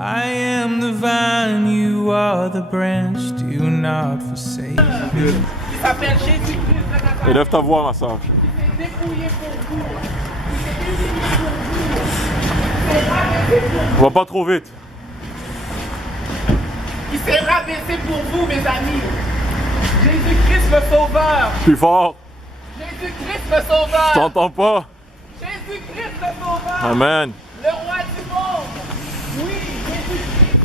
I am the vine, you are the branch, do not forsake. Il s'appelle Jésus-Christ de Nazareth. Élève ta voix, ma soeur. Il s'est dépouillé pour vous. Il s'est humilié pour vous. Il s'est rabaissé pour vous. Va pas trop vite. Il s'est rabaissé pour vous, mes amis. Jésus-Christ le Sauveur. Plus fort. Jésus-Christ le Sauveur. Je t'entends pas. Jésus-Christ le Sauveur. Amen. Le roi du monde. Oui, Jésus-Christ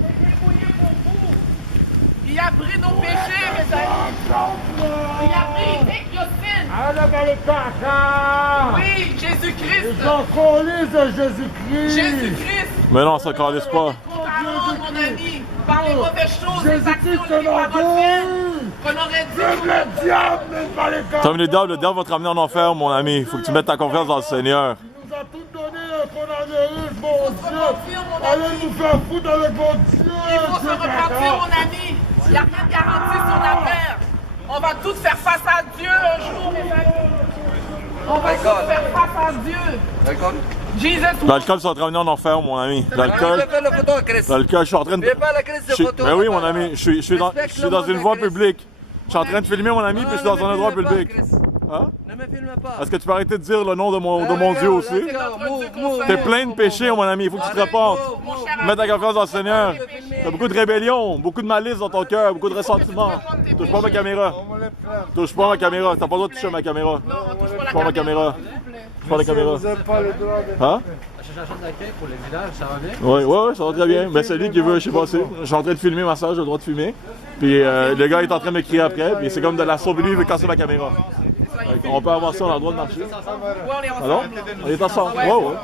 s'est dépouillé pour vous. Il a pris nos péchés, mes amis. Il a pris take your sin. Oui, Jésus-Christ. Jésus-Christ. Mais non, ça calisse pas. Parole, mon ami, par les mauvaises choses, les actions, les paroles vaines, qu'on aurait dit. Comme le diable va te ramener en enfer, mon ami. Il faut que tu mettes ta confiance dans le Seigneur. Il nous a tout donné un coronavirus, mon Dieu. Allez nous faire foutre avec mon Dieu. Il faut se repentir, mon ami. Il n'y a rien de garanti sur la terre. On va tous faire face à Dieu un jour, mes amis. On va tous faire face à Dieu. Jesus. L'alcool, ça va te ramener en enfer, mon ami. L'alcool, je suis en train de... Ben oui, mon ami, je suis dans une voie publique. Je suis en train de filmer, mon ami, puis je suis dans un endroit public. Hein? Ne me filme pas. Est-ce que tu peux arrêter de dire le nom de mon Dieu aussi? T'es plein de péchés, mon ami, il faut que tu te repentes. Mets ta confiance dans le Seigneur. T'as beaucoup de rébellion, beaucoup de malice dans ton cœur, beaucoup de ressentiment. Touche pas ma caméra. Touche pas ma caméra. T'as pas le droit de toucher ma caméra. Touche pas ma caméra. Touche pas la caméra. Hein? L'association d'accueil pour le village, ça va bien? Oui, ça va très bien. Mais c'est lui qui veut, je sais pas, je suis en train de filmer ma soeur, j'ai le droit de filmer. Puis le gars est en train de me crier après, puis c'est comme de la sauve, lui il veut casser ma caméra. On peut avoir ça, on a le droit de marcher. Alors? On est ensemble. Ouais.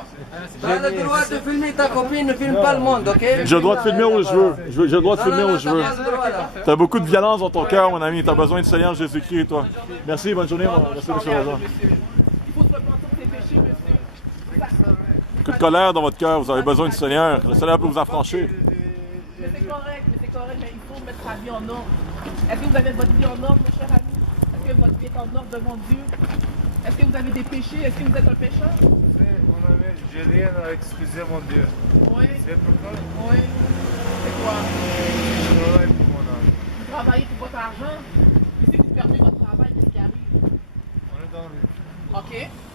Tu as le droit de filmer ta copine, ne filme pas le monde, ok? J'ai le droit de filmer où je veux. J'ai le droit de filmer où je veux. T'as beaucoup de violence dans ton cœur, mon ami. T'as besoin du Seigneur Jésus-Christ, toi. Merci, bonne journée. Merci, monsieur Lazare. Il faut se repentir de ses péchés, monsieur. Beaucoup de colère dans votre cœur, vous avez besoin du Seigneur. Le Seigneur peut vous affranchir. Mais c'est correct, mais il faut mettre sa vie en ordre. Est-ce que vous avez votre vie en ordre, mes chers amis? Est-ce que votre vie est en ordre devant Dieu? Est-ce que vous avez des péchés? Est-ce que vous êtes un pécheur? J'ai rien à excuser, mon Dieu. Oui. C'est pourquoi Oui. C'est quoi? je travaille pour mon âme. Vous travaillez pour votre argent? Puis si vous perdez votre travail, qu'est-ce qui arrive? On est dans le... OK.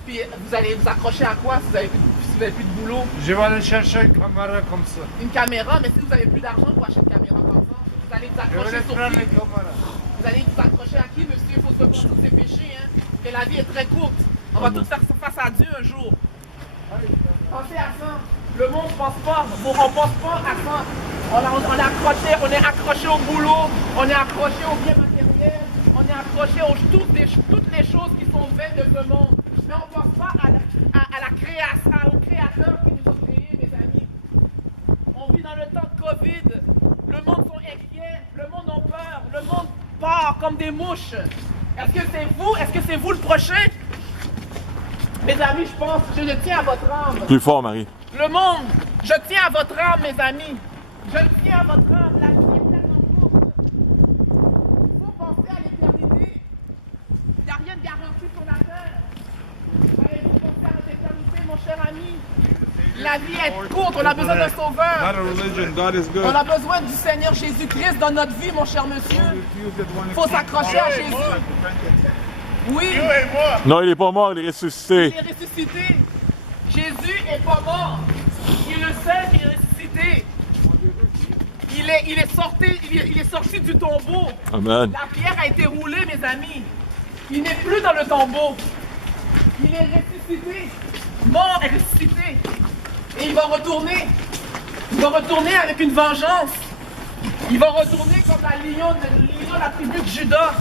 Puis vous allez vous accrocher à quoi si vous n'avez plus de boulot? Je vais aller chercher une caméra comme ça. Une caméra, mais si vous n'avez plus d'argent pour acheter une caméra comme ça, vous allez vous Je vais accrocher aller sur prendre qui? les caméras. Vous allez vous accrocher à qui, monsieur? Il faut se repentir de ses péchés, hein? Que la vie est très courte. On va tous faire face à Dieu un jour. Pensez à ça. Le monde ne pense pas. On ne pense pas à ça. On est accroché au boulot, on est accroché aux biens matériels, on est accroché aux toutes les choses qui sont vaines de ce monde. Mais on ne pense pas à la création, au créateur qui nous a créés, mes amis. On vit dans le temps de Covid. Le monde sont inquiets, le monde a peur, le monde part comme des mouches. Est-ce que c'est vous? Est-ce que c'est vous le prochain? Mes amis, je tiens à votre âme. Plus fort, Marie. Le monde, je tiens à votre âme, mes amis. Je tiens à votre âme. La vie est tellement courte. Il faut penser à l'éternité. Il n'y a rien de garanti sur la terre. Allez-vous penser à votre éternité, mon cher ami? La vie est courte, on a besoin d'un sauveur. On a besoin du Seigneur Jésus-Christ dans notre vie, mon cher monsieur. Il faut s'accrocher à Jésus. Oui. Non, il n'est pas mort, il est ressuscité. Il est ressuscité. Jésus n'est pas mort. Il est le seul qui est ressuscité. Il est sorti du tombeau. Amen. La pierre a été roulée, mes amis. Il n'est plus dans le tombeau. Il est ressuscité. Mort et ressuscité. Et il va retourner. Il va retourner avec une vengeance. Il va retourner comme la lion de la tribu de Juda.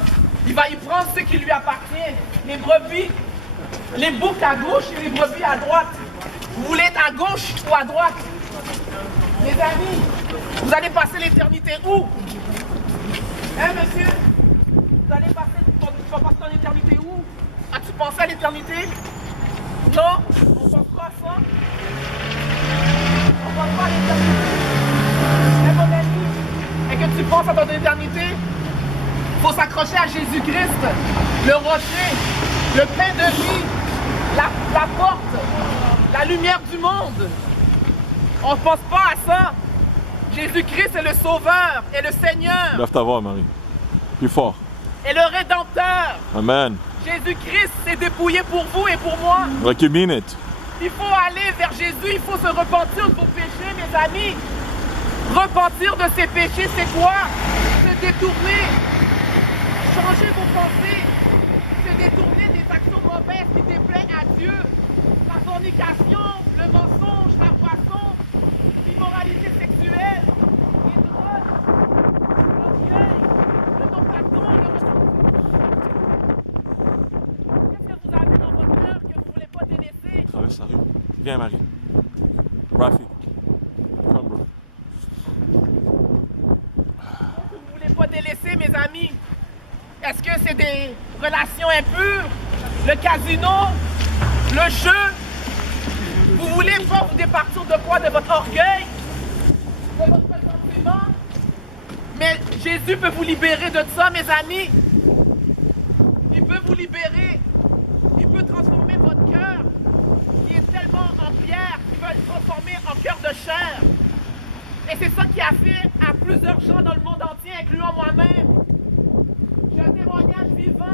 Il va y prendre ce qui lui appartient. Les brebis, les boucs à gauche et les brebis à droite. Vous voulez être à gauche ou à droite? Mes amis, vous allez passer l'éternité où? Hein, monsieur? Vous allez passer ton éternité où? As-tu pensé à l'éternité? Non? On pense pas à ça? On pense pas à l'éternité? Mais mon ami, et que tu penses à ton éternité? Il faut s'accrocher à Jésus-Christ, le rocher, le pain de vie, la porte, la lumière du monde. On ne pense pas à ça. Jésus-Christ est le Sauveur et le Seigneur. Lève ta voix, Marie. Plus fort. Et le Rédempteur. Amen. Jésus-Christ s'est dépouillé pour vous et pour moi. Like you mean it. Il faut aller vers Jésus, il faut se repentir de vos péchés, mes amis. Repentir de ses péchés, c'est quoi? Se détourner, changer vos pensées, se détourner des actions mauvaises qui déplaisent à Dieu. La fornication, le mensonge, la boisson, l'immoralité sexuelle, les drogues, l'orgueil, le non-pardon, Qu'est-ce que vous avez dans votre cœur que vous ne voulez pas délaisser? Traverse la rue. Viens, Marie. Rafi. Come, bro. Vous ne voulez pas délaisser, mes amis? Est-ce que c'est des relations impures? Le casino? Le jeu? Vous voulez pas vous départir de quoi? De votre orgueil? De votre sentiment? Mais Jésus peut vous libérer de ça, mes amis. Il peut vous libérer. Il peut transformer votre cœur, qui est tellement en pierre, qu'il va le transformer en cœur de chair. Et c'est ça qui a fait à plusieurs gens dans le monde entier, incluant moi-même. J'ai un témoignage vivant.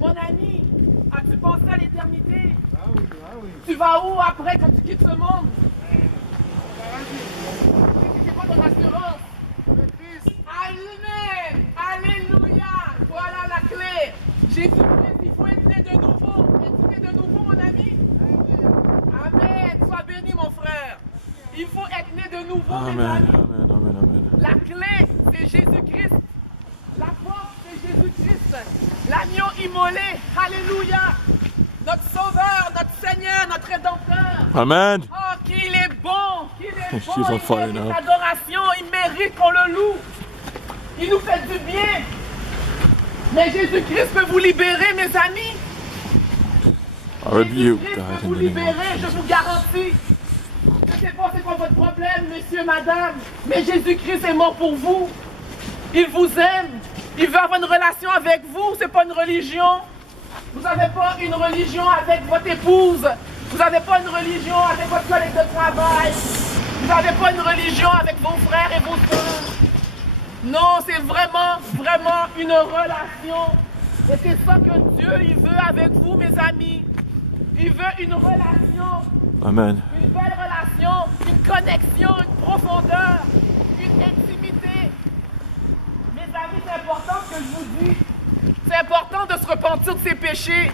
Mon ami, as-tu pensé à l'éternité? Ah oui, ah oui. Tu vas où après quand tu quittes ce monde? C'est quoi ton assurance? Le Christ. Amen! Alléluia! Voilà la clé! Jésus-Christ, il faut être né de nouveau. Es-tu né de nouveau, mon ami? Amen! Sois béni, mon frère. Il faut être né de nouveau, mes Amen, amis. amen, amen, amen. La clé, c'est Jésus-Christ. La porte, c'est Jésus-Christ. L'agneau immolé. Alléluia! Notre Sauveur, notre Seigneur, notre Rédempteur. Amen. Oh, qu'il est bon, qu'il est bon. She's on Il fire mérite now. l'adoration, il mérite qu'on le loue. Il nous fait du bien. Mais Jésus-Christ peut vous libérer, mes amis. I rebuke Jésus-Christ God peut in vous the name libérer, of je Jesus. vous garantis. Je ne sais pas c'est quoi votre problème, monsieur, madame, mais Jésus-Christ est mort pour vous. Il vous aime. Il veut avoir une relation avec vous, c'est pas une religion. Vous n'avez pas une religion avec votre épouse. Vous n'avez pas une religion avec votre collègue de travail. Vous n'avez pas une religion avec vos frères et vos sœurs. Non, c'est vraiment, vraiment une relation. Et c'est ça que Dieu, il veut avec vous, mes amis. Il veut une relation, Amen. une belle relation, une connexion, une profondeur, une intimité. Mes amis, c'est important ce que je vous dis. C'est important de se repentir de ses péchés.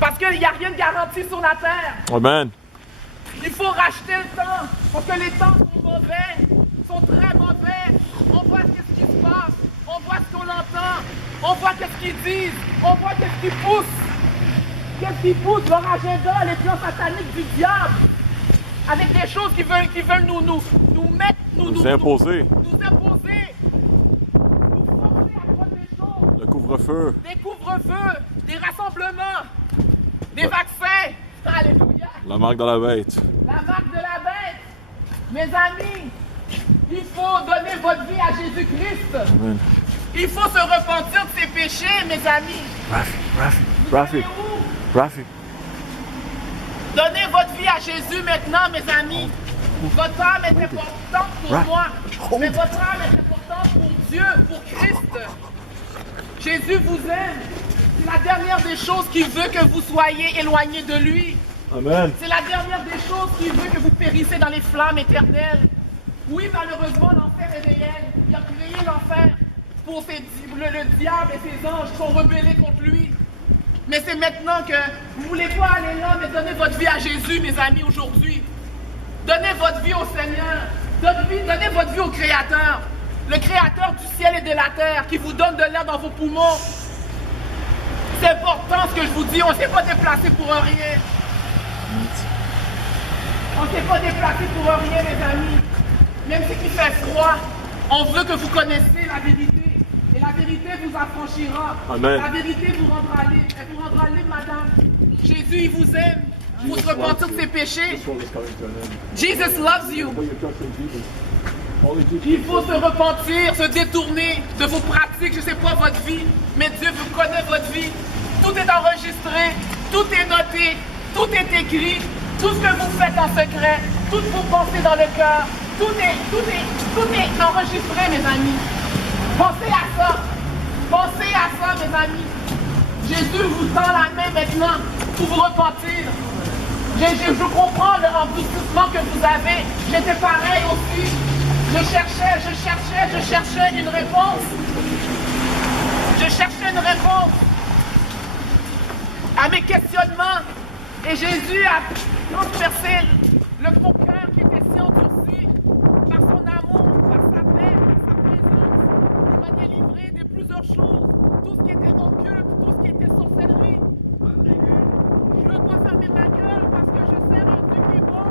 Parce qu'il n'y a rien de garanti sur la terre. Amen. Il faut racheter le temps. Parce que les temps sont mauvais, sont très mauvais. On voit ce qui se passe, on voit ce qu'on entend, on voit ce qu'ils disent, on voit ce qui pousse. Qu'est-ce qui pousse leur agenda, les plans sataniques du diable. Avec des choses qui veulent nous mettre, Nous imposer. nous imposer. Nous forcer à prendre des choses. Le couvre-feu. Des couvre-feux, des rassemblements, des vaccins. Alléluia. La marque de la bête. La marque de la bête. Mes amis, il faut donner votre vie à Jésus-Christ. Amen. Il faut se repentir de ses péchés, mes amis. Rafi. Vous Rafi. savez où? Donnez votre vie à Jésus maintenant, mes amis. Votre âme est importante pour moi, mais votre âme est importante pour Dieu, pour Christ. Jésus vous aime. C'est la dernière des choses qu'il veut que vous soyez éloignés de lui. Amen. C'est la dernière des choses qu'il veut que vous périssez dans les flammes éternelles. Oui, malheureusement, l'enfer est réel. Il a créé l'enfer pour le diable et ses anges qui sont rebellés contre lui. Mais c'est maintenant que vous ne voulez pas aller là, mais donnez votre vie à Jésus, mes amis, aujourd'hui. Donnez votre vie au Seigneur. Donnez votre vie au Créateur. Le Créateur du ciel et de la terre qui vous donne de l'air dans vos poumons. C'est important ce que je vous dis. On ne s'est pas déplacé pour rien. On ne s'est pas déplacé pour rien, mes amis. Même si il fait froid, on veut que vous connaissiez la vérité. Et la vérité vous affranchira. Amen. La vérité vous rendra libre. Elle vous rendra libre, madame. Jésus, il vous aime. Vous se repentir de ses péchés. Jesus loves you. Il faut se repentir, se détourner de vos pratiques. Je ne sais pas votre vie, mais Dieu vous connaît votre vie. Tout est enregistré, tout est noté, tout est écrit. Tout ce que vous faites en secret, toutes vos pensées dans le cœur. Tout est enregistré, mes amis. Pensez à ça. Pensez à ça, mes amis. Jésus vous tend la main maintenant pour vous repentir. Je comprends l'envouissement que vous avez. J'étais pareil aussi. Je cherchais une réponse. Je cherchais une réponse à mes questionnements. Et Jésus a transpercé mon cœur qui était si endurci par son amour, par sa paix, par sa présence. Il m'a délivré de plusieurs choses. Tout ce qui était occulte, tout ce qui était sorcellerie. Je ne veux pas fermer ma gueule parce que je sers un Dieu qui est bon.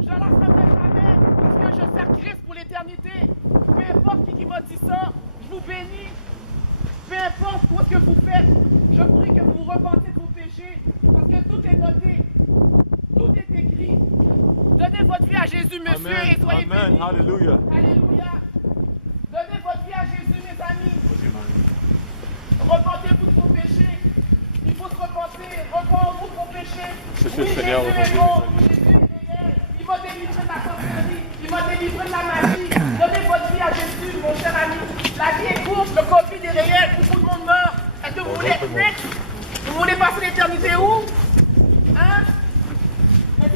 Je ne la fermerai jamais parce que je sers Christ pour l'éternité. Peu importe qui m'a dit ça, je vous bénis. Peu importe ce que vous faites, je prie que vous vous repentiez de vos péchés parce que tout est noté. Tout est écrit. Donnez votre vie à Jésus, monsieur, Amen. et soyez Amen. bénis. Alléluia. Alléluia. Donnez votre vie à Jésus, mes amis. Repentez-vous de vos péchés. Il faut se repentir. Repentez-vous de vos péchés. C'est Oui, le Seigneur Jésus est aujourd'hui. bon. Jésus est réel. Il m'a délivré de la sorcellerie. Il m'a délivré de la magie. Donnez votre vie à Jésus, mon cher ami. La vie est courte, le Covid est réel, beaucoup de monde meurt. Est-ce que vous voulez être né? Vous voulez passer l'éternité où? Hein? Mais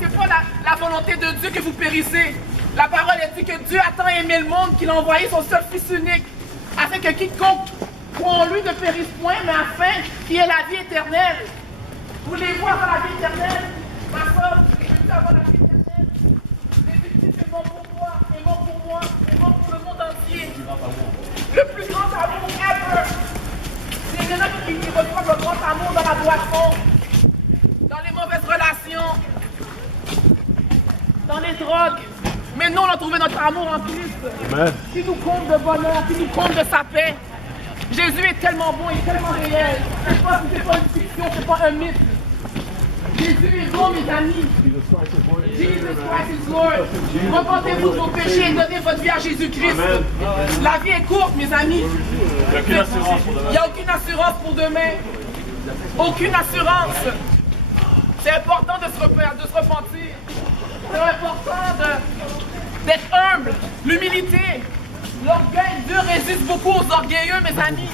c'est pas la volonté de Dieu que vous périssez. La parole dit que Dieu a tant aimé le monde qu'il a envoyé son seul Fils unique, afin que quiconque croit en lui ne périsse point, mais afin qu'il ait la vie éternelle. Vous voulez voir la vie éternelle? Ma soeur, je veux avoir la vie éternelle. Jésus-Christ est mort pour toi, est mort pour moi, est mort pour le monde entier. Le plus grand amour ever. Il y en a qui reçoivent le grand amour dans la boisson, dans les mauvaises relations, dans les drogues. Mais nous, on a trouvé notre amour en Christ, Amen. qui nous comble de bonheur, qui nous comble de sa paix. Jésus est tellement bon, il est tellement réel. C'est pas une fiction, c'est pas un mythe. Jésus est bon, mes amis. Jesus Christ is Lord. Repentez-vous de vos péchés et donnez votre vie à Jésus-Christ. La vie est courte, mes amis. Il n'y a aucune assurance pour Il n'y a aucune assurance pour demain. Aucune assurance. C'est important de se repentir. C'est important d'être humble. L'humilité. L'orgueil. Dieu résiste beaucoup aux orgueilleux, mes amis.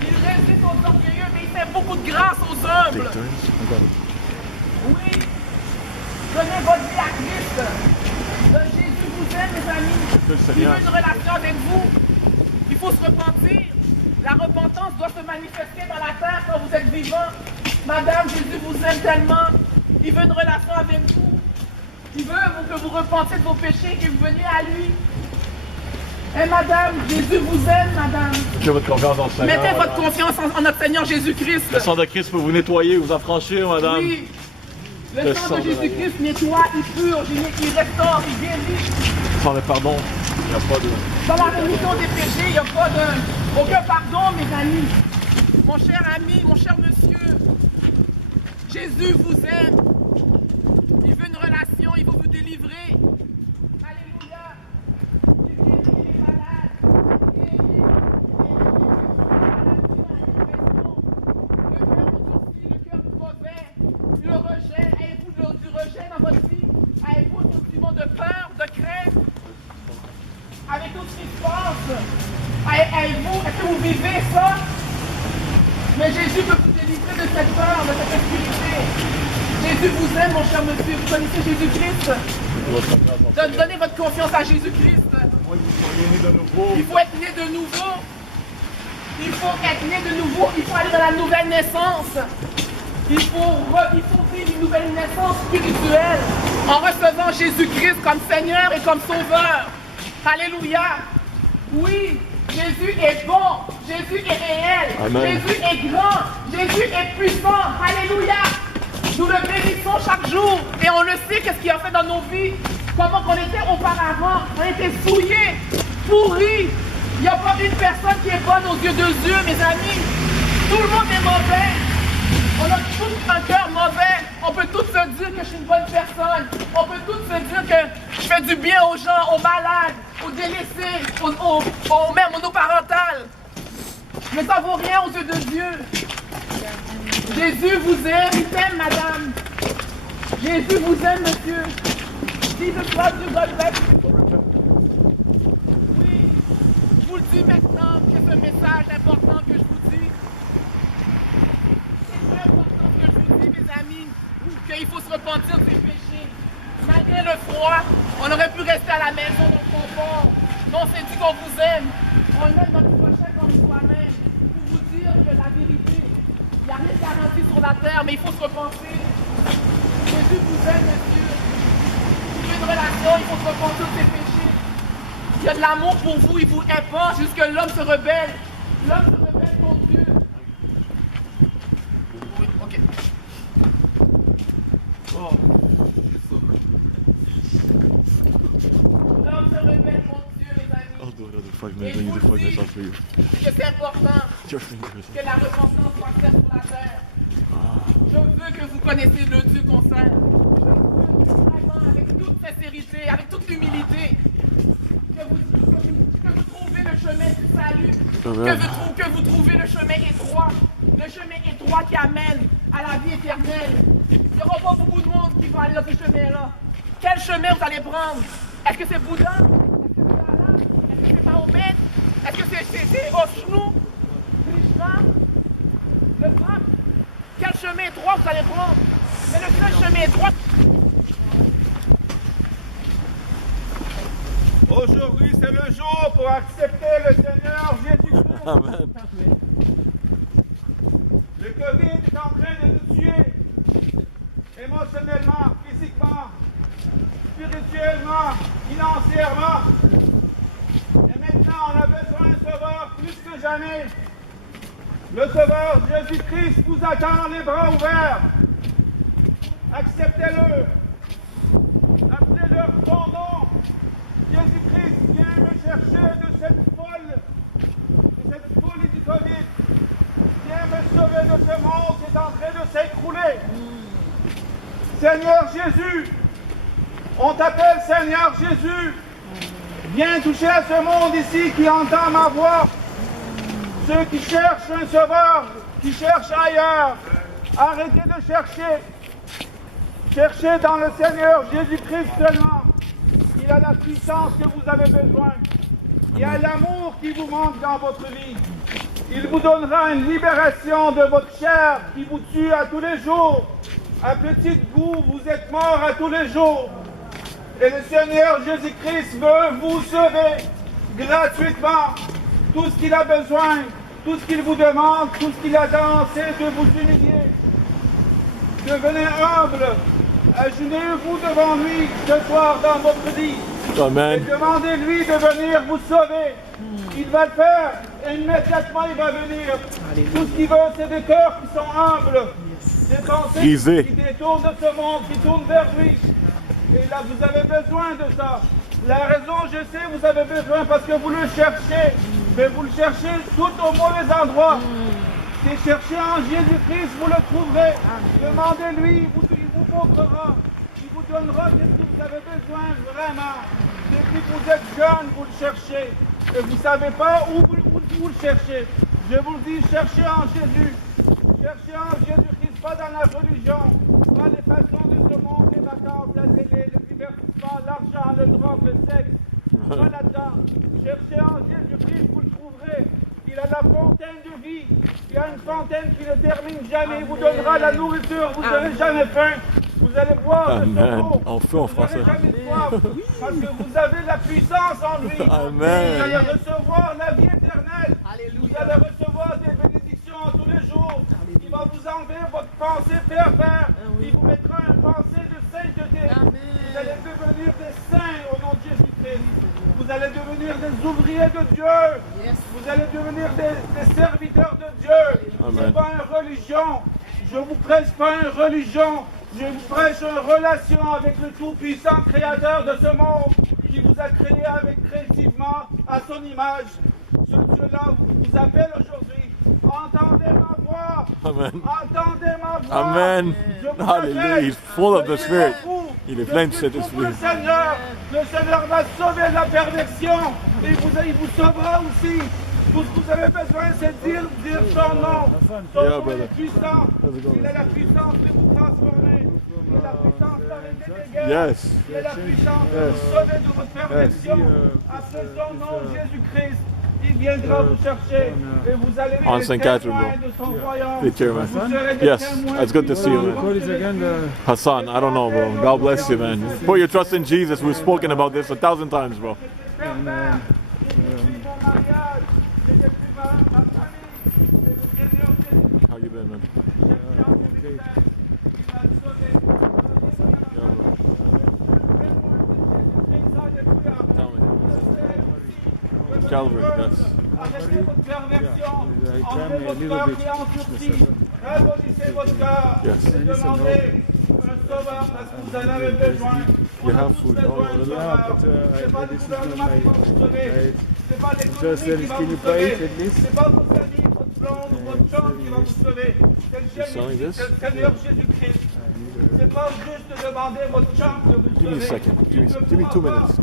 Il résiste aux orgueilleux, mais il fait beaucoup de grâce aux humbles. Oui. Donnez votre vie à Christ. Jésus vous aime, mes amis. Il veut une relation avec vous. Il faut se repentir. La repentance doit se manifester dans la terre quand vous êtes vivant. Madame, Jésus vous aime tellement. Il veut une relation avec vous. Il veut que vous repentiez de vos péchés, que vous veniez à lui. Et madame, Jésus vous aime, madame. Mettez votre confiance en Seigneur. Mettez votre confiance en notre Seigneur Jésus-Christ. Le sang de Christ peut vous nettoyer, vous affranchir, madame. Oui. Le sang de Jésus-Christ nettoie, il purge, il restaure, il guérit. Sans le pardon, il n'y a pas de... Dans la rémission des péchés, il n'y a pas aucun pardon, mes amis. Mon cher ami, mon cher monsieur, Jésus vous aime. Il veut une relation, il veut vous délivrer. Alléluia. Il guérit les malades. Il guérit les le cœur endurci, le cœur mauvais, le rejet. Avez-vous du rejet dans votre vie? Avez-vous un sentiment de peur, de crainte? Avec tout ce qui se passe, est-ce que vous vivez ça? Mais Jésus peut vous délivrer de cette peur, de cette obscurité. Jésus vous aime, mon cher monsieur. Vous connaissez Jésus-Christ? Donnez votre confiance à Jésus-Christ. Il faut être né de nouveau. Il faut être né de nouveau. Il faut aller dans la nouvelle naissance. Il faut vivre une nouvelle naissance spirituelle en recevant Jésus-Christ comme Seigneur et comme Sauveur. Alléluia. Oui, Jésus est bon. Jésus est réel. Amen. Jésus est grand. Jésus est puissant. Alléluia. Nous le bénissons chaque jour et on le sait qu'est-ce qu'il a fait dans nos vies. Comment qu'on était auparavant. On était souillés, pourris. Il n'y a pas une personne qui est bonne aux yeux de Dieu, mes amis. Tout le monde est mauvais. On a tous un cœur mauvais. On peut tous se dire que je suis une bonne personne. On peut tous se dire que je fais du bien aux gens, aux malades, aux délaissés, même aux monoparentales. Mais ça vaut rien aux yeux de Dieu. Jésus vous aime, il t'aime, madame. Jésus vous aime, monsieur. Jesus loves you, God bless you. Oui, je vous le dis maintenant que ce message important que je vous dis. C'est très important que je vous dis, mes amis, qu'il faut se repentir de ses péchés. Malgré le froid, on aurait pu rester à la maison dans le confort. Mais on s'est dit qu'on vous aime. On aime notre prochain comme soi-même. Pour vous dire que la vérité, il n'y a rien de garanti sur la terre, mais il faut se repentir. Jésus vous aime, monsieur. Pour une relation, il faut se repentir de ses péchés. Il y a de l'amour pour vous, il vous hait pas jusque l'homme se rebelle. L'homme se rebelle contre Dieu. Oui, ok. Oh. L'homme se rebelle contre Dieu, les amis. I'll do it other 5 minutes and you do 5 minutes after you. Que c'est important Your fingers. que la repentance soit faite sur la terre. Je veux que vous connaissiez le Dieu qu'on sert. Je veux que vraiment, avec toute sincérité, avec toute humilité, que vous trouvez le chemin du salut, que vous trouvez le chemin étroit qui amène à la vie éternelle. Il n'y aura pas beaucoup de monde qui va aller dans ce chemin-là. Quel chemin vous allez prendre? Est-ce que c'est Bouddha? Est-ce que c'est Allah? Est-ce que c'est Mahomet? Est-ce que c'est Oshnu? Krishna? Le pape? Quel chemin étroit vous allez prendre? Mais le seul chemin étroit... Aujourd'hui, c'est le jour pour accepter le Seigneur Jésus-Christ. Amen. Le Covid est en train de nous tuer émotionnellement, physiquement, spirituellement, financièrement. Et maintenant, on a besoin d'un sauveur plus que jamais. Le sauveur Jésus-Christ vous attend les bras ouverts. Acceptez-le. Appelez-le son nom. Jésus-Christ vient me chercher de cette folie du Covid. Viens me sauver de ce monde qui est en train de s'écrouler. Seigneur Jésus, on t'appelle Seigneur Jésus. Viens toucher à ce monde ici qui entend ma voix. Ceux qui cherchent un sauveur, qui cherchent ailleurs, arrêtez de chercher. Cherchez dans le Seigneur Jésus-Christ seulement. Il a la puissance que vous avez besoin. Il a l'amour qui vous manque dans votre vie. Il vous donnera une libération de votre chair qui vous tue à tous les jours. À petit goût, vous êtes mort à tous les jours. Et le Seigneur Jésus-Christ veut vous sauver gratuitement. Tout ce qu'il a besoin, tout ce qu'il vous demande, tout ce qu'il attend, c'est de vous humilier. Devenez humble. Agenouillez-vous devant lui ce soir dans votre vie. Amen. Et demandez-lui de venir vous sauver. Il va le faire et immédiatement il va venir. Tout ce qu'il veut, c'est des cœurs qui sont humbles. Des pensées qui détournent de ce monde, qui tournent vers lui. Et là, vous avez besoin de ça. La raison, je sais, vous avez besoin parce que vous le cherchez. Mais vous le cherchez tout au mauvais endroit. C'est chercher en Jésus-Christ, vous le trouverez. Demandez-lui, il vous montrera. Il vous donnera ce que vous avez besoin vraiment. Depuis que vous êtes jeune, vous le cherchez. Et vous ne savez pas où vous le cherchez. Je vous le dis, cherchez en Jésus. Cherchez en Jésus-Christ, pas dans la religion, pas les passions de ce monde, les vacances, la télé, le divertissement, l'argent, le drogue, le sexe. Pas là-dedans. Cherchez en Jésus-Christ, vous le trouverez. Il a la fontaine de vie. Il y a une fontaine qui ne termine jamais. Il vous donnera la nourriture. Vous n'aurez jamais faim. Vous allez boire de ce eau. En feu en français. Vous n'aurez jamais soif. Parce que vous avez la puissance en lui. Amen. Vous allez recevoir la vie éternelle. Alléluia. Vous allez recevoir des bénédictions tous les jours. Il va vous enlever votre pensée pervers. Il vous mettra une pensée de sainteté. Vous allez devenir des saints au nom de Jésus-Christ. Vous allez devenir des ouvriers de Dieu. Vous allez devenir des serviteurs de Dieu. Ce n'est pas une religion. Je ne vous prêche pas une religion. Je vous prêche une relation avec le tout-puissant créateur de ce monde qui vous a créé avec créativement à son image. Ce Dieu-là vous appelle aujourd'hui. Entendez ma voix. Amen. Entendez ma voix. Amen. Hallelujah. He's full of the Spirit. Il est plein de cet esprit. Le Seigneur va sauver la perversion. Et il vous sauvera aussi. Tout ce que vous avez besoin, c'est de dire son nom. Son nom est puissant. Il a la puissance de vous transformer. Il la puissance d'arrêter les guerres. Yes. Il a la puissance de vous sauver de votre perversion. Après son nom, Jésus-Christ, il viendra vous chercher et vous allez On être St. Catherine, témoins bro. de son royaume. Take care, man. Vous serez des Yes, témoins it's good to see you, man. What is again the Hassan, I don't know, bro. God bless you, man. Put your trust in Jesus. We've spoken about this 1,000 times, bro. Père, j'ai depuis mon mariage, j'ai depuis ma famille, et le Seigneur Jésus How you been, man? qui m'a sauvé. Yeah, bro. Tell me. Calvary, yes. Arrêtez votre perversion, I enlevez came a votre little cœur bit. qui est endurci, rabolissez votre cœur, Yes. demandez un sauveur parce que vous en avez besoin. You have food, no? Yeah, but C'est pas le this is not gouvernement qui va vous sauver, my. c'est pas Just l'économie qui va can vous you pay it sauver, at least? c'est pas vos amis, votre blonde ou votre chum qui va vous sauver, c'est selling le this? Seigneur Jésus-Christ. C'est pas juste de demander à votre chum de vous Give me a sauver. second. Give me 2 minutes.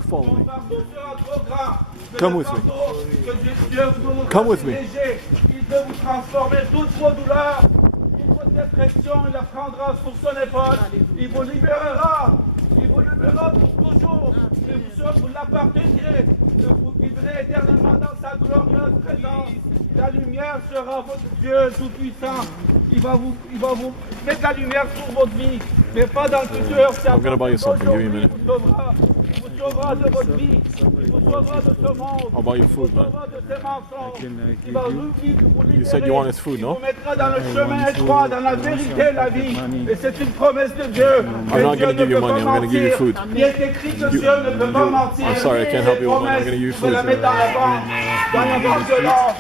Follow me. Ton fardeau sera trop grand. Come Le with me. fardeau que Dieu vous Come with me. léger. Il peut vous transformer toutes vos douleurs, toute votre dépression, il la prendra sur son épaule. Il vous libérera. Il vous libérera pour toujours. Et vous l'appartenirez. Vous vivrez éternellement dans sa glorieuse présence. La lumière sera votre Dieu tout-puissant. Il va vous mettre la lumière sur votre vie. Mais pas dans le futur. C'est I'm gonna buy you something. Give me a minute. Il vous sauvera de votre vie. Il vous sauvera de ce monde. I'll buy you food, Il vous man. sauvera de ces mensonges. give Il va you- vous libérer. You said you wanted food, Il no? vous mettra dans le chemin étroit, dans la vérité, la vie. Et c'est une promesse de Dieu. I'm not Et Dieu gonna ne give you peut money, pas I'm gonna give you mentir. food. Il est écrit que Dieu ne peut pas mentir. I'm sorry, I can't help you with money. I'm gonna give you Vous pouvez la food. mettre dans la banque. Dans la banque de l'or.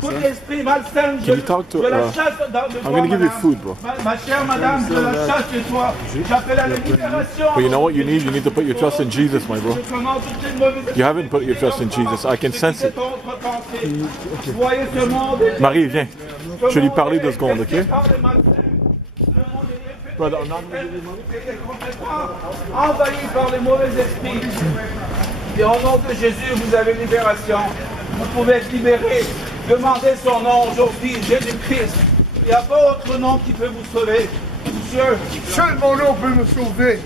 Tout esprit malsain, je Can you talk to, la uh, chasse de I'm toi, gonna give you madame. food, bro. Ma chère madame, je la chasse de toi. J'appelle à la libération. But you know what you need? You need to put your trust in Jesus, my bro. Je commande toutes les mauvaises You haven't put your trust in Jesus. I can sense it. Voyez ce monde. Marie, viens. Je vais lui parler 2 secondes, ok? Brother, I'm not gonna give you money. Envahi par les mauvais esprits. Et au nom de Jésus, vous avez libération. Vous pouvez être libéré. Demandez son nom aujourd'hui, Jésus-Christ. Il n'y a pas autre nom qui peut vous sauver. Monsieur, Seul mon nom peut me sauver.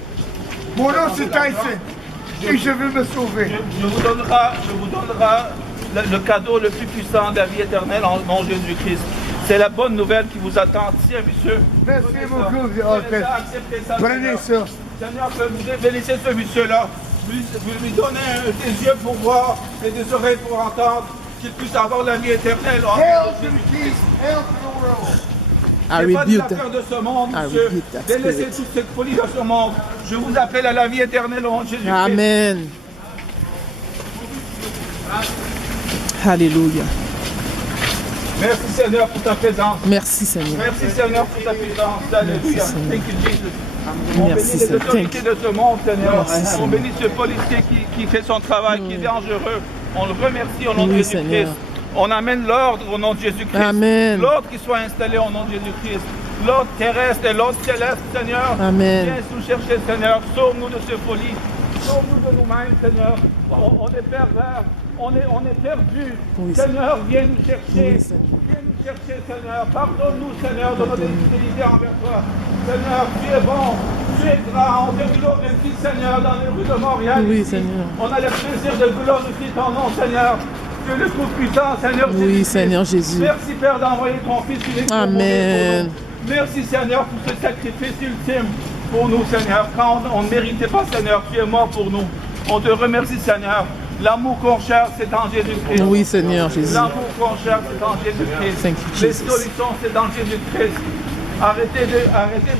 Mon nom c'est Tyson. Et je veux me sauver. je vous donnera le cadeau le plus puissant de la vie éternelle en nom de Jésus-Christ. C'est la bonne nouvelle qui vous attend. Tiens, monsieur. Merci Prenez ça. beaucoup. Prenez ça, acceptez ça, Prenez Seigneur. ça. Seigneur, que vous bénissez ce monsieur-là. Vous lui donnez des yeux pour voir et des oreilles pour entendre, qu'il puisse avoir la vie éternelle. En Hail nom de to the Jésus-Christ. King. Hail to the world. I C'est pas des rebuke affaires de ce monde, I monsieur. rebuke that Délaissez spirit. toute cette folie dans ce monde. Je vous appelle à la vie éternelle au nom de Jésus-Christ. Amen. Alléluia. Merci Seigneur pour ta présence. Merci Seigneur. Merci Seigneur pour ta présence. Alléluia. Seigneur. Thank you, Jesus. On Merci, bénit les Seigneur. autorités de ce monde, Seigneur. Merci, On Seigneur. bénit ce policier qui fait son travail, qui est dangereux. On le remercie au nom de Oui, Jésus-Christ. Seigneur. On amène l'ordre au nom de Jésus-Christ. Amen. L'ordre qui soit installé au nom de Jésus-Christ. L'ordre terrestre et l'ordre céleste, Seigneur. Amen. Viens nous chercher, Seigneur. Sauve-nous de ce folie. Sauve-nous de nous-mêmes, Seigneur. On est pervers. On est perdu. Oui, Seigneur, viens nous chercher. Oui, Seigneur. Viens nous chercher, Seigneur. Pardonne-nous, Seigneur, de notre infidélité envers toi. Seigneur, tu es bon. Tu es grand. On te glorifie, Seigneur, dans les rues de Montréal. Oui, ici. Seigneur. On a le plaisir de glorifier ton nom, Seigneur. Tu es le Tout-Puissant, Seigneur. Oui, Jésus-Christ. Seigneur Jésus. Merci, Père, d'envoyer ton Fils unique pour mourir Amen. pour nous. Merci, Seigneur, pour ce sacrifice ultime pour nous, Seigneur. Quand on ne méritait pas, Seigneur, tu es mort pour nous. On te remercie, Seigneur. L'amour qu'on cherche, c'est en Jésus-Christ. Oui, Seigneur Jésus. L'amour qu'on cherche, c'est en Jésus-Christ. Thank you, Les Jesus. solutions, c'est dans Jésus-Christ. Arrêtez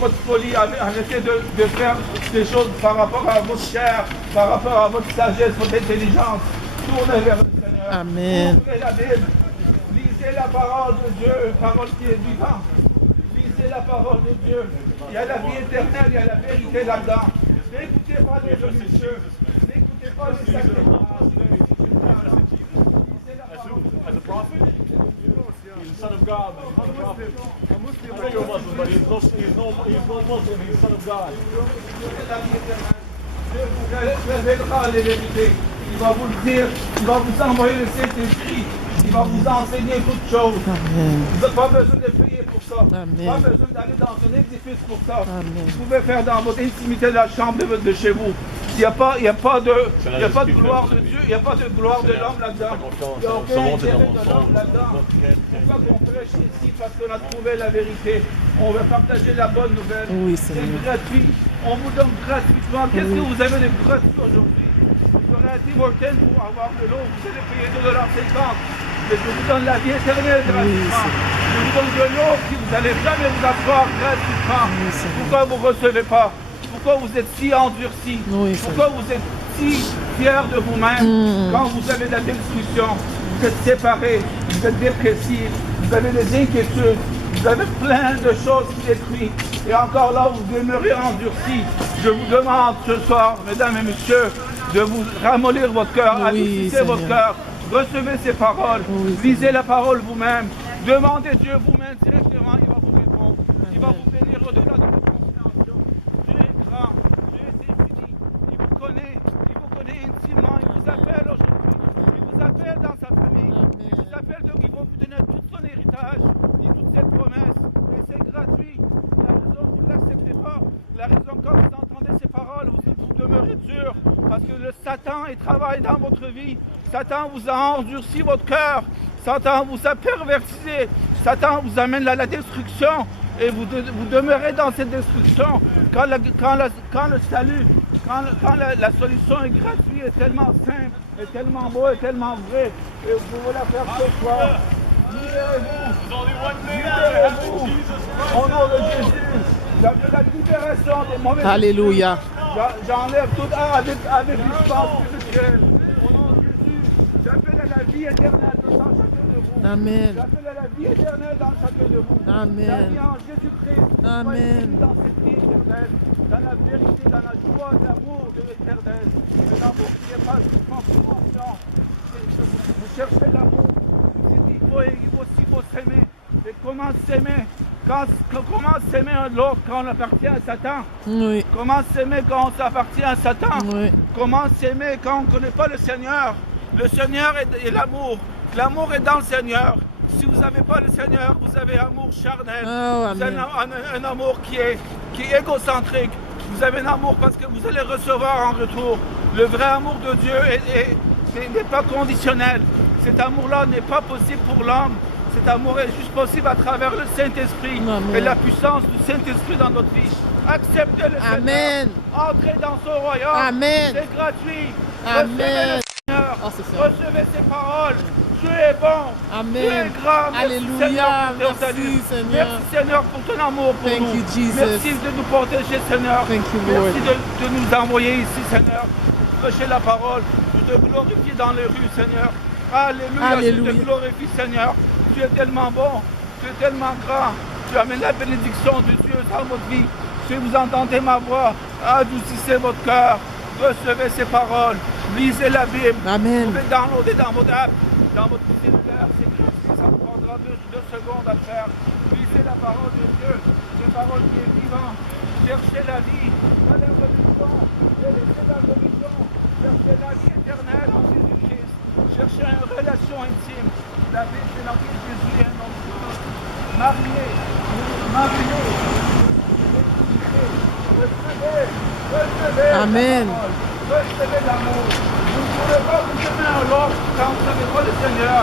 votre folie, arrêtez de faire des choses par rapport à votre chair, par rapport à votre sagesse, votre intelligence. Tournez vers le Seigneur. Amen. Ouvrez la Bible. Lisez la parole de Dieu, parole qui est vivante. Lisez la parole de Dieu. Il y a la vie éternelle, il y a la vérité là-dedans. N'écoutez pas les religieux. N'écoutez pas les sacrifices. Lisez la parole de Dieu. As a prophet, he's the son of God, man. He's a prophet. I know you're Muslim, but he's no Muslim. He's the son of God. Dieu vous révélera les vérités. Il va vous le dire. Il va vous envoyer le Saint-Esprit. Il va vous enseigner toutes choses. Vous n'avez pas besoin de payer pour ça. Pas besoin d'aller dans un édifice pour ça. Vous pouvez faire dans votre intimité de la chambre de chez vous. Il n'y a pas de gloire de Dieu, il n'y a pas de gloire de l'homme là-dedans. Il n'y a aucun intérêt de l'homme là-dedans. Pourquoi qu'on prêche ici? Parce qu'on a trouvé la vérité. On veut partager la bonne nouvelle. C'est gratuit. On vous donne gratuitement. Qu'est-ce que vous avez de gratuit aujourd'hui? Vous aurez un Tim Hortons pour avoir de l'eau, vous allez payer $2,50. Mais je vous donne la vie éternelle gratuitement. Je vous donne de l'eau qui vous n'allez jamais vous asseoir gratuitement. Pourquoi vous ne recevez pas? Pourquoi vous êtes si endurcis? Pourquoi vous êtes si fiers de vous-même quand vous avez de la destruction? Vous êtes séparés, vous êtes dépressifs, vous avez des inquiétudes, vous avez plein de choses qui détruisent. Et encore là, vous demeurez endurcis. Je vous demande ce soir, mesdames et messieurs, de vous ramollir votre cœur, adoucissez votre cœur. Recevez ces paroles, lisez la parole vous-même, demandez Dieu vous-même directement, il va vous répondre, il va vous bénir au-delà de votre compréhension. Dieu est grand, Dieu est infini, il vous connaît intimement, il vous appelle aujourd'hui, il vous appelle dans sa famille, il vous appelle, il va vous donner tout son héritage et toutes ses promesses, et c'est gratuit. La raison, vous ne l'acceptez pas, la raison quand vous entendez ces paroles, vous demeurez dur, parce que le Satan il travaille dans votre vie. Satan vous a endurci votre cœur. Satan vous a pervertisé. Satan vous amène à la destruction. Et vous demeurez dans cette destruction. Quand le salut, quand la solution est gratuite, est tellement simple, est tellement beau, est tellement vrai. Et vous pouvez la faire ce soir. Libérez-vous. Libérez-vous. Au nom de Jésus. La libération des mauvais. Alléluia. J'enlève tout avec l'histoire spirituelle. J'appelle à la vie éternelle dans chacun de vous. Amen. J'appelle à la vie éternelle dans chacun de vous. Amen. La vie en Jésus-Christ. Amen. Dans cette vie éternelle, dans la vérité, dans la joie, l'amour de l'éternel. L'amour qui n'est pas une compréhension. Vous cherchez l'amour. Il faut s'aimer. Et comment s'aimer? Comment s'aimer l'autre quand on appartient à Satan? Oui. Comment s'aimer quand on s'appartient à Satan? Oui. Comment s'aimer quand on ne connaît pas le Seigneur? Le Seigneur est l'amour. L'amour est dans le Seigneur. Si vous n'avez pas le Seigneur, vous avez un amour charnel. Vous avez un amour qui est égocentrique. Vous avez un amour parce que vous allez recevoir en retour. Le vrai amour de Dieu n'est pas conditionnel. Cet amour-là n'est pas possible pour l'homme. Cet amour est juste possible à travers le Saint-Esprit et la puissance du Saint-Esprit dans notre vie. Acceptez le Seigneur. Entrez dans son royaume. Amen. C'est gratuit. Amen. Recevez ses paroles. Dieu est bon. Amen. Dieu est grand. Merci, Alléluia. Seigneur, pour ton Merci, salut. Seigneur. Merci Seigneur pour ton amour pour Thank nous. you, Jesus. Merci de nous protéger, Seigneur. Thank you, Lord. Merci de nous envoyer ici, Seigneur, pour prêcher la parole, pour te glorifier dans les rues, Seigneur. Alléluia. Alléluia. Je te glorifie, Seigneur. Tu es tellement bon. Tu es tellement grand. Tu amènes la bénédiction de Dieu dans votre vie. Si vous entendez ma voix, adoucissez votre cœur. Recevez ces paroles. Lisez la Bible. Amen. Vous pouvez downloader dans votre app, dans votre cellulaire. C'est gratuit. Ça vous prendra 2 secondes à faire. Lisez la parole de Dieu. Une parole qui est vivante. Cherchez la vie. Pas la religion. Laissez la religion. Cherchez la vie éternelle en Jésus-Christ. Cherchez une relation intime. La Bible, c'est dans qui Jésus est un homme marié. Marié. Recevez. Amen. Recevez l'amour. Vous ne pouvez pas vous aimer à l'autre quand vous n'avez pas le Seigneur.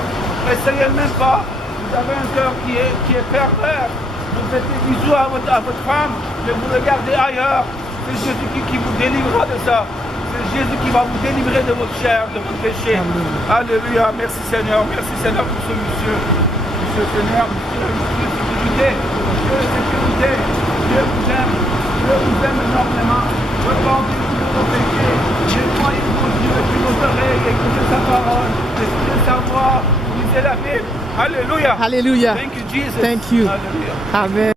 Essayez même pas. Vous avez un cœur qui est pervers. Vous faites des bisous à votre femme, mais vous regardez ailleurs. C'est Jésus qui vous délivrera de ça. C'est Jésus qui va vous délivrer de votre chair, de votre péché. Amen. Alléluia. Merci Seigneur. Merci Seigneur pour ce monsieur. Monsieur Seigneur, monsieur sécurité. Dieu sécurité. Dieu vous aime. Dieu vous aime énormément. Repentez-vous de vos péchés. Nettoyez vos yeux et vos oreilles. Écoutez sa parole. Écoutez sa voix. Lisez la Bible. Alléluia. Alléluia. Thank you, Jesus. Thank you. Alléluia. Amen.